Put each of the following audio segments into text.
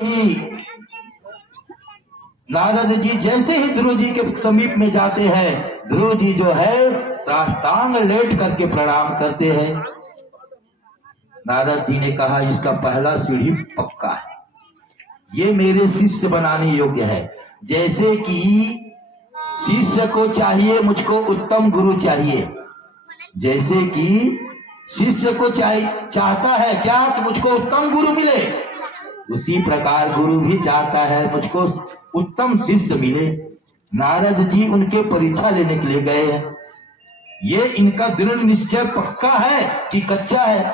ही नारद जी जैसे ही ध्रुव जी के समीप में जाते हैं, ध्रुव जी जो है साष्टांग लेट करके प्रणाम करते हैं। नारद जी ने कहा इसका पहला सीढ़ी पक्का है, ये मेरे शिष्य बनाने योग्य है। जैसे कि शिष्य को चाहिए मुझको उत्तम गुरु चाहिए, जैसे कि शिष्य को चाहता है क्या कि मुझको उत्तम गुरु मिले, उसी प्रकार गुरु भी चाहता है मुझको उत्तम शिष्य मिले। नारद जी उनके परीक्षा लेने के लिए गए हैं। ये इनका दृढ़ निश्चय पक्का है कि कच्चा है?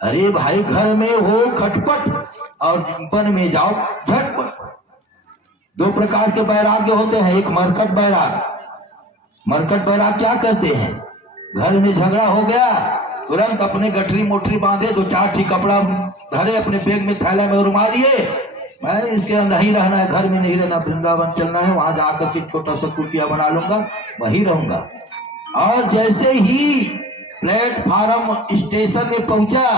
अरे भाई, घर में हो खटपट और वन में जाओ झटपट। दो प्रकार के बैराग्य होते हैं, एक मरकट बैराग। मरकट बैराग क्या करते हैं? घर में झगड़ा हो गया, तुरंत अपने गठरी मोटरी बांधे, दो चार ठीक कपड़ा धरे, अपने बैग में थैला में उरमा लिए, मैं इसके नहीं रहना है, घर में नहीं रहना, वृंदावन चलना है, वहां जाकर के छोटा सा कुटिया बना लूंगा, वही रहूंगा। और जैसे ही प्लेटफार्म स्टेशन में पहुंचा,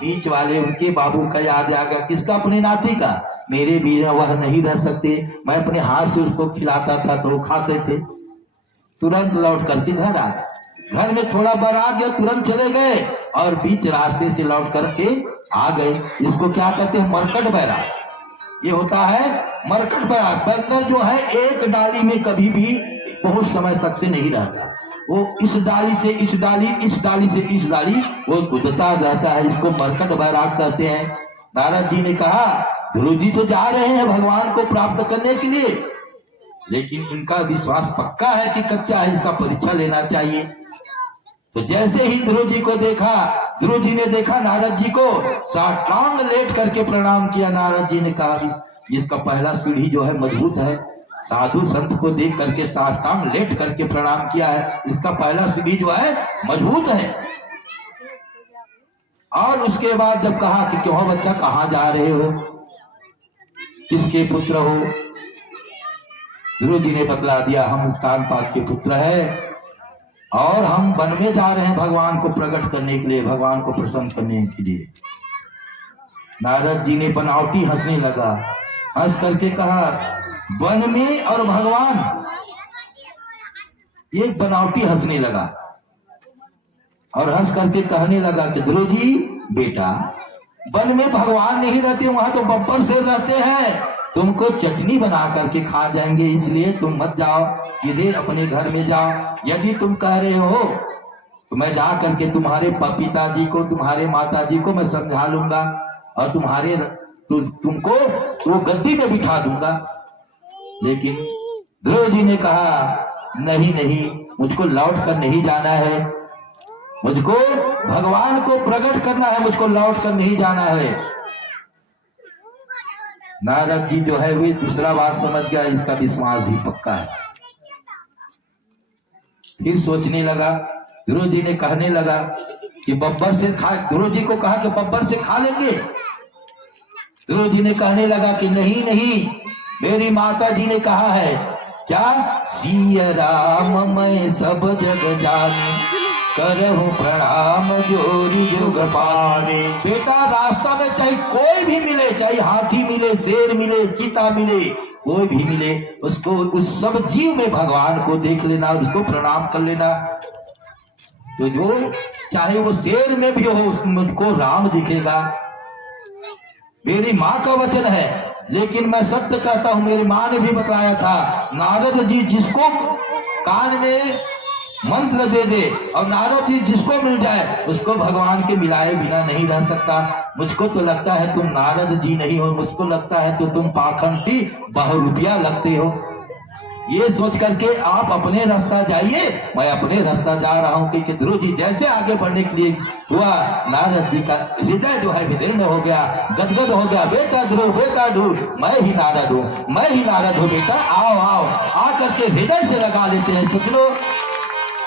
बीच वाले उनके बाबू का याद आ गया। किसका? अपने नाती का। मेरे बिना वह नहीं रह सकते, मैं अपने हाथ से उसको खिलाता था तो वो खाते थे। तुरंत लौट करके घर आ गए। घर में थोड़ा बारात गया, तुरंत चले गए और बीच रास्ते से लौट करके आ गए। इसको क्या कहते हैं? मरकट बैराग। ये होता है मरकट बैराग। बंदर जो है एक डाली में कभी भी बहुत समय तक से नहीं रहता, वो इस डाली से इस डाली, इस डाली से इस डाली वो कूदता रहता है। इसको मरकट बैराग कहते हैं। नारद जी ने कहा ध्रुव जी तो जा रहे हैं भगवान को प्राप्त करने के लिए, लेकिन इनका विश्वास पक्का है कि कच्चा है, इसका परीक्षा लेना चाहिए। तो जैसे ही ध्रुव जी को देखा, ध्रुव जी ने देखा नारद जी को, साष्टांग लेट करके प्रणाम किया। नारद जी ने कहा इसका पहला सीढ़ी जो है मजबूत है। साधु संत को देख करके साष्टांग लेट करके प्रणाम किया है, इसका पहला सीढ़ी जो है मजबूत है। और उसके बाद जब कहा कि क्यों बच्चा, कहाँ जा रहे हो, किसके पुत्र हो? ध्रुव जी ने बतला दिया हम उत्तानपाद के पुत्र है और हम वन में जा रहे हैं भगवान को प्रकट करने के लिए, भगवान को प्रसन्न करने के लिए। नारद जी ने बनावटी हंसने लगा, हंस करके कहा वन में और भगवान, एक बनावटी हंसने लगा और हंस करके कहने लगा कि ध्रुव जी बेटा, वन में भगवान नहीं रहते, वहां तो बब्बर शेर रहते हैं, तुमको चटनी बना करके खा जाएंगे, इसलिए तुम मत जाओ, इधर अपने घर में जाओ। यदि तुम कह रहे हो तो मैं जा करके तुम्हारे पिताजी को, तुम्हारे माताजी को मैं समझा लूंगा और तुमको वो गद्दी में बिठा दूंगा। लेकिन ध्रुव जी ने कहा नहीं नहीं, मुझको लौट कर नहीं जाना है, मुझको भगवान को प्रकट करना है, मुझको लौट कर नहीं जाना है। नारद जी जो है वे दूसरा बात समझ गया, इसका विश्वास भी पक्का है। फिर सोचने लगा, ध्रुव जी ने कहने लगा कि बब्बर से खा, ध्रुव जी को कहा कि बब्बर से खा लेंगे। ध्रुव जी ने कहने लगा कि नहीं नहीं, मेरी माता जी ने कहा है क्या, सिया राम मैं सब जग जाने, करहूं प्रणाम जोरी जुग पावे। बेटा, रास्ता में चाहे कोई भी मिले, चाहे हाथी मिले, शेर मिले, चीता मिले, कोई भी मिले, उसको उस सब जीव में भगवान को देख लेना और उसको प्रणाम कर लेना। तो जो चाहे वो शेर में भी हो, उसमें मुझको राम दिखेगा। मेरी माँ का वचन है, लेकिन मैं सत्य कहता हूं, मेरी माँ ने भी बताया था, नारद जी जिसको कान में मंत्र दे दे और नारद जी जिसको मिल जाए उसको भगवान के मिलाए बिना नहीं रह सकता। मुझको तो लगता है तुम नारद जी नहीं हो, मुझको लगता है तो तुम पाखंडी बहुरूपिया लगते हो। ये सोच करके आप अपने रास्ता जाइए, मैं अपने रास्ता जा रहा हूँ। क्योंकि ध्रुव जी जैसे आगे बढ़ने के लिए हुआ, नारद जी का हृदय जो है विदीर्ण हो गया, गदगद हो गया। बेटा ध्रुव, बेटा ध्रुव, मैं ही नारद हूँ, मैं ही नारद हूँ, बेटा आओ आओ। आ करके हृदय से लगा लेते हैं सतलो,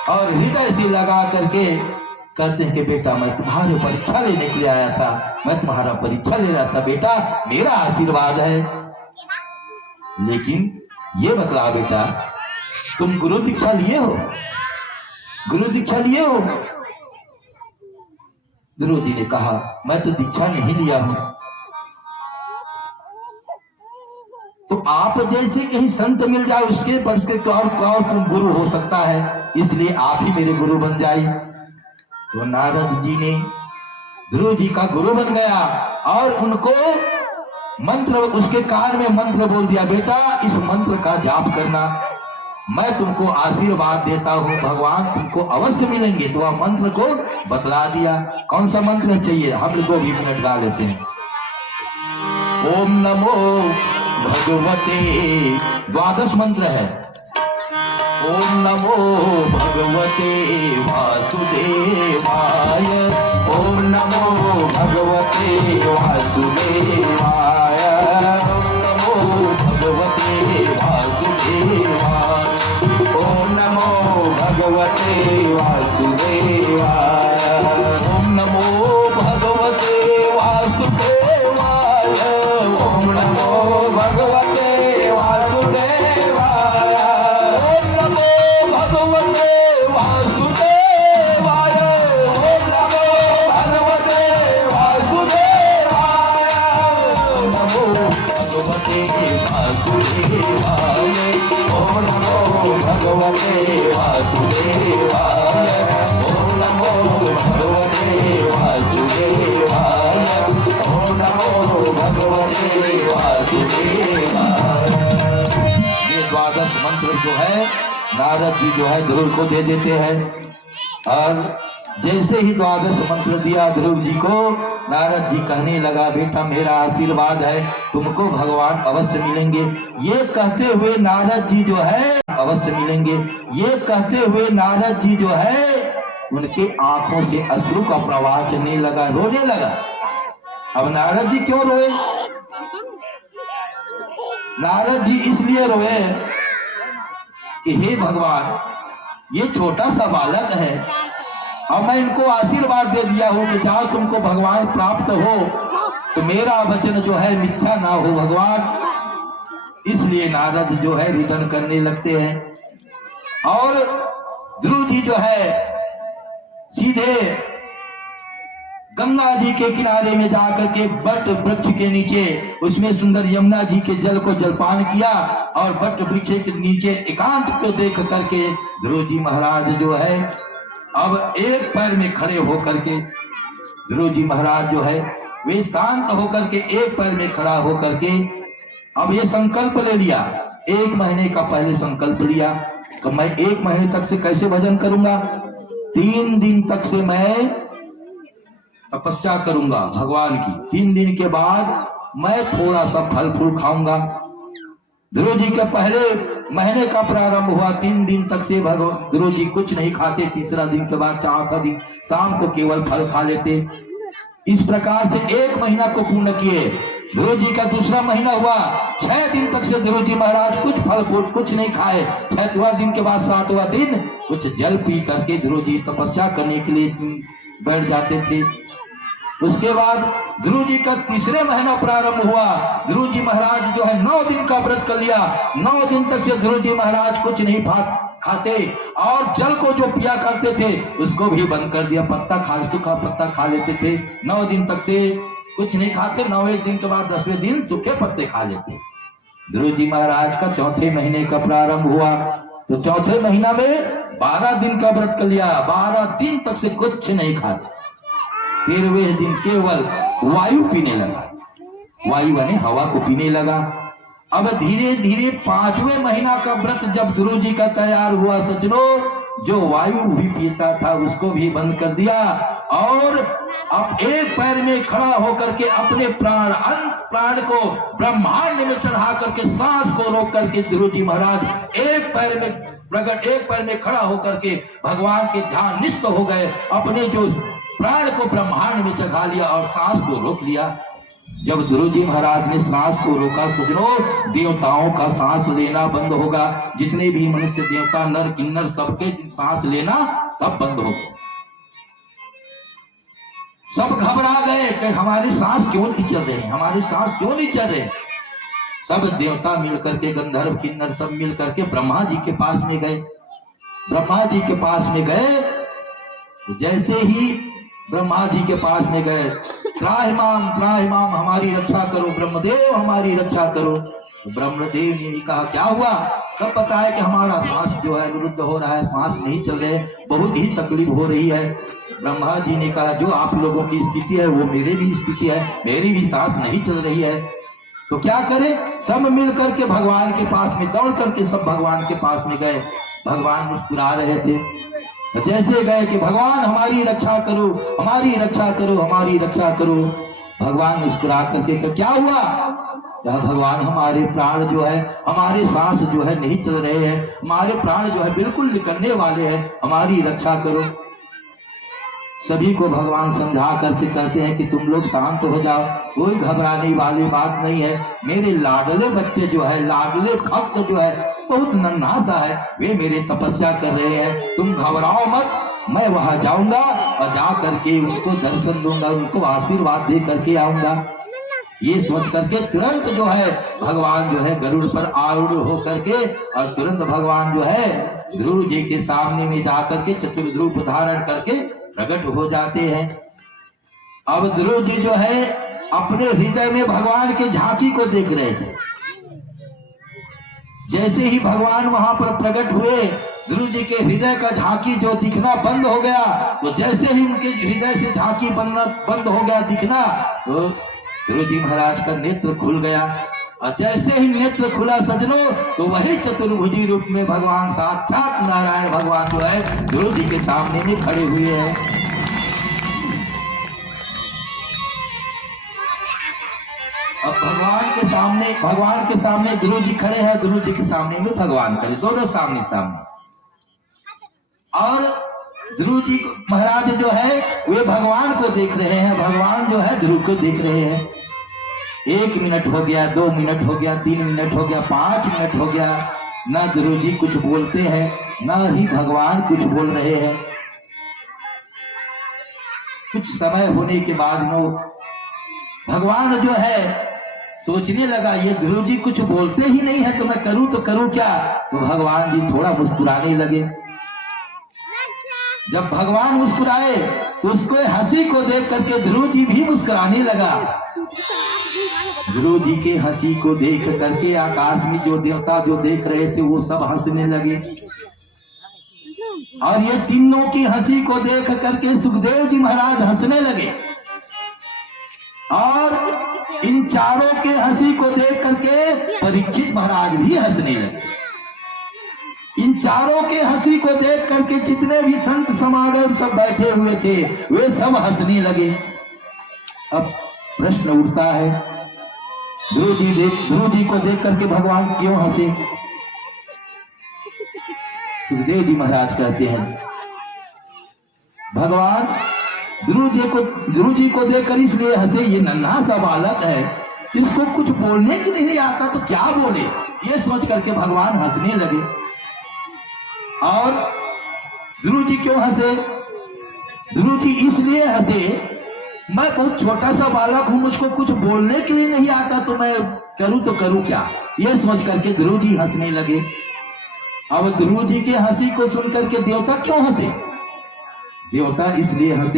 और हृदय से लगा करके कहते हैं कि बेटा मैं तुम्हारे परीक्षा लेने के लिए आया था, मैं तुम्हारा परीक्षा ले रहा था, बेटा मेरा आशीर्वाद है। लेकिन ये बतलाओ बेटा, तुम गुरु दीक्षा लिए हो? गुरु दीक्षा लिए हो? ध्रुव जी ने कहा मैं तो दीक्षा नहीं लिया हूं। तो आप जैसे कहीं संत मिल जाए उसके पर से तो और कौन गुरु हो सकता है, इसलिए आप ही मेरे गुरु बन जाए। तो नारद जी ने ध्रुव जी का गुरु बन गया और उनको मंत्र, उसके कान में मंत्र बोल दिया, बेटा इस मंत्र का जाप करना, मैं तुमको आशीर्वाद देता हूँ, भगवान तुमको अवश्य मिलेंगे। तो वह मंत्र को बतला दिया। कौन सा मंत्र चाहिए, हम लोग 2 मिनट गा लेते हैं। ओम नमो भगवते, 12 मंत्र है। ओम नमो भगवते वासुदेवाय, ओम नमो भगवते वासुदेवाय, ओम नमो भगवते वासुदेवाय, ओम नमो भगवते वासुदेवाय, ओम नमो भगवते वासुदेवाय, ओम नमो भगवते वासुदेवाय, ओम नमो भगवते वासुदेवाय, ओम नमो भगवते वासुदेवाय, ओम नमो भगवते वासुदेवाय, ओम नमो भगवते वासुदेवाय, ओम नमो भगवते वासुदेवाय, ओम नमो भगवते वासुदेवाय। ये 12 मंत्र जो है नारद जी जो है ध्रुव को दे देते हैं। और जैसे ही 12 मंत्र दिया ध्रुव जी को, नारद जी कहने लगा, बेटा मेरा आशीर्वाद है, तुमको भगवान अवश्य मिलेंगे। ये कहते हुए नारद जी जो है अवश्य मिलेंगे, ये कहते हुए नारद जी जो है उनके आंखों से अश्रु का प्रवाह चलने लगा, रोने लगा। अब नारद जी क्यों रोए? नारद जी इसलिए रोए कि हे भगवान, ये छोटा सा बालक है और मैं इनको आशीर्वाद दे दिया हूं कि जाओ तुमको भगवान प्राप्त हो, तो मेरा वचन जो है मिथ्या ना हो भगवान। इसलिए नारद जो है रुदन करने लगते हैं। और ध्रुव जी जो है सीधे गंगा जी के किनारे में जाकर के बट वृक्ष के नीचे, उसमें सुंदर यमुना जी के जल को जलपान किया और बट वृक्ष के नीचे एकांत को देख करके ध्रुव जी महाराज जो है अब एक पैर में खड़े होकर के, ध्रुव जी महाराज जो है वे शांत होकर के एक पैर में खड़ा होकर के अब ये संकल्प ले लिया। 1 महीने का पहले संकल्प लिया तो मैं 1 महीने तक से कैसे भजन करूंगा, 3 दिन तक से मैं तपस्या करूंगा भगवान की, 3 दिन के बाद मैं थोड़ा सा फल फूल खाऊंगा। ध्रुव जी के पहले महीने का प्रारंभ हुआ, 3 दिन तक से ध्रुव जी कुछ नहीं खाते, तीसरा दिन के बाद 4था दिन शाम को केवल फल खा लेते। इस प्रकार से 1 महीना को पूर्ण किए। ध्रुव जी का दूसरा महीना हुआ, 6 दिन तक से ध्रुव जी महाराज कुछ फल फूल कुछ नहीं खाए। 6वां दिन के बाद 7वां दिन कुछ जल पी करके ध्रुव जी तपस्या करने के लिए बैठ जाते थे। उसके बाद ध्रुव जी का तीसरे महीना प्रारंभ हुआ। ध्रुव जी महाराज जो है 9 दिन का व्रत कर लिया। 9 दिन तक से ध्रुव जी महाराज कुछ नहीं खाते और जल को जो पिया करते थे उसको भी बंद कर दिया, पत्ता खा, सूखा पत्ता खा लेते थे। 9 दिन तक से कुछ नहीं खाते, 9वें दिन के बाद 10वें दिन सूखे पत्ते खा लेते। ध्रुव जी महाराज का 4थे महीने का प्रारंभ हुआ तो 4थे महीना में 12 दिन का व्रत कर लिया। 12 दिन तक से कुछ नहीं खाते। 13वें दिन केवल वायु पीने लगा, वायु यानी हवा को पीने लगा। अब धीरे धीरे 5वें महीना का व्रत जब ध्रुव जी का तैयार हुआ सज्जनों, जो वायु भी पीता था उसको भी बंद कर दिया और अब एक पैर में खड़ा होकर के अपने प्राण अंत प्राण को ब्रह्मांड में चढ़ा करके सांस को रोक करके ध्रुव जी महाराज एक पैर में प्रकट, एक पैर में खड़ा होकर के भगवान के ध्यान निष्ठ हो गए। अपने जो प्राण को ब्रह्मांड में चढ़ा लिया और सांस को रोक लिया। जब ध्रुव जी महाराज ने सांस को रोका सज्जनों, देवताओं का सांस लेना बंद होगा। जितने भी मनुष्य देवता नर किन्नर सबके सांस लेना सब बंद हो गया। सब घबरा गए कि हमारी सांस क्यों नहीं चल रही, हमारी सांस क्यों नहीं चल रही। सब देवता मिलकर के गंधर्व किन्नर सब मिलकर के ब्रह्मा जी के पास में गए। ब्रह्मा जी के पास में गए तो जैसे ही ब्रह्मा जी के पास में गए, त्राहिमाम त्राहिमाम हमारी रक्षा करो, ब्रह्मदेव हमारी रक्षा करो। तो ब्रह्मदेव जी ने कहा क्या हुआ? कब पता है कि हमारा सांस जो है निरुद्ध हो रहा है, सांस नहीं चल रहे, बहुत ही तकलीफ हो रही है। ब्रह्मा जी ने कहा जो आप लोगों की स्थिति है वो मेरी भी स्थिति है, मेरी भी सांस नहीं चल रही है, तो क्या करें? सब मिल करके भगवान के पास में दौड़ करके सब भगवान के पास में गए। भगवान मुस्कुरा रहे थे, तो जैसे गए कि भगवान हमारी रक्षा करो, हमारी रक्षा करो, हमारी रक्षा करो। भगवान मुस्कुरा करके क्या हुआ? क्या भगवान हमारे प्राण जो है, हमारे सांस जो है नहीं चल रहे हैं, हमारे प्राण जो है बिल्कुल निकलने वाले हैं, हमारी रक्षा करो। सभी को भगवान समझा करके कहते हैं कि तुम लोग शांत हो जाओ, कोई घबराने वाली बात नहीं है। मेरे लाडले बच्चे जो है, लाडले भक्त जो है, बहुत नन्हा सा है, वे मेरे तपस्या कर रहे हैं, तुम घबराओ मत, मैं वहां जाऊंगा और जा करके उनको दर्शन दूंगा, उनको आशीर्वाद दे करके आऊंगा। ये सोच करके तुरंत जो है भगवान जो है गरुड़ पर आरूढ़ हो करके और तुरंत भगवान जो है ध्रुव जी के सामने में जाकर के चतुर्ध्रुव धारण करके प्रकट हो जाते हैं। अब ध्रुव जी जो है अपने हृदय में भगवान के झांकी को देख रहे थे। जैसे ही भगवान वहां पर प्रकट हुए, ध्रुव जी के हृदय का झांकी जो दिखना बंद हो गया, तो जैसे ही उनके हृदय से झांकी बंद हो गया दिखना, तो ध्रुव जी महाराज का नेत्र खुल गया। और जैसे ही नेत्र खुला सजनों, तो वही चतुर्भुजी रूप में भगवान साक्षात नारायण भगवान जो है ध्रुव जी के सामने में खड़े हुए हैं। अब भगवान के सामने ध्रुव जी खड़े हैं, ध्रुव जी के सामने में भगवान खड़े, दोनों सामने सामने। और ध्रुव जी महाराज जो है वे भगवान को देख रहे हैं, भगवान जो है ध्रुव को देख रहे हैं। 1 मिनट हो गया, 2 मिनट हो गया, 3 मिनट हो गया, 5 मिनट हो गया, ना ध्रुव जी कुछ बोलते हैं, ना ही भगवान कुछ बोल रहे हैं। कुछ समय होने के बाद वो भगवान जो है सोचने लगा ये ध्रुव जी कुछ बोलते ही नहीं है, तो मैं करूं क्या? तो भगवान जी थोड़ा मुस्कुराने लगे। जब भगवान मुस्कुराए तो उसको हंसी को देख करके ध्रुव जी भी मुस्कुराने लगा। ध्रुव जी के हंसी को देख करके आकाश में जो देवता जो देख रहे थे वो सब हंसने लगे। और ये तीनों की हंसी को देख करके सुखदेव जी महाराज हंसने लगे। और इन चारों के हंसी को देख करके परीक्षित महाराज भी हंसने लगे। इन चारों के हंसी को देख करके जितने भी संत समागम सब बैठे हुए थे वे सब हंसने लगे। अब प्रश्न उठता है, ध्रुव जी को देख करके भगवान क्यों हंसे? सुखदेव जी महाराज कहते हैं भगवान ध्रुव जी को देखकर इसलिए हंसे, ये नन्हा सा बालक है, इसको कुछ बोलने की नहीं आता तो क्या बोले, ये सोच करके भगवान हंसने लगे। और ध्रुव जी क्यों हंसे? ध्रुव जी इसलिए हंसे, मैं बहुत छोटा सा बालक हूं, मुझको कुछ बोलने के लिए नहीं आता, तो मैं करूं क्या, ये सोच करके ध्रुव जी हंसने लगे। अब ध्रुव जी के हंसी को सुन करके देवता क्यों हंसे? देवता इसलिए हंसे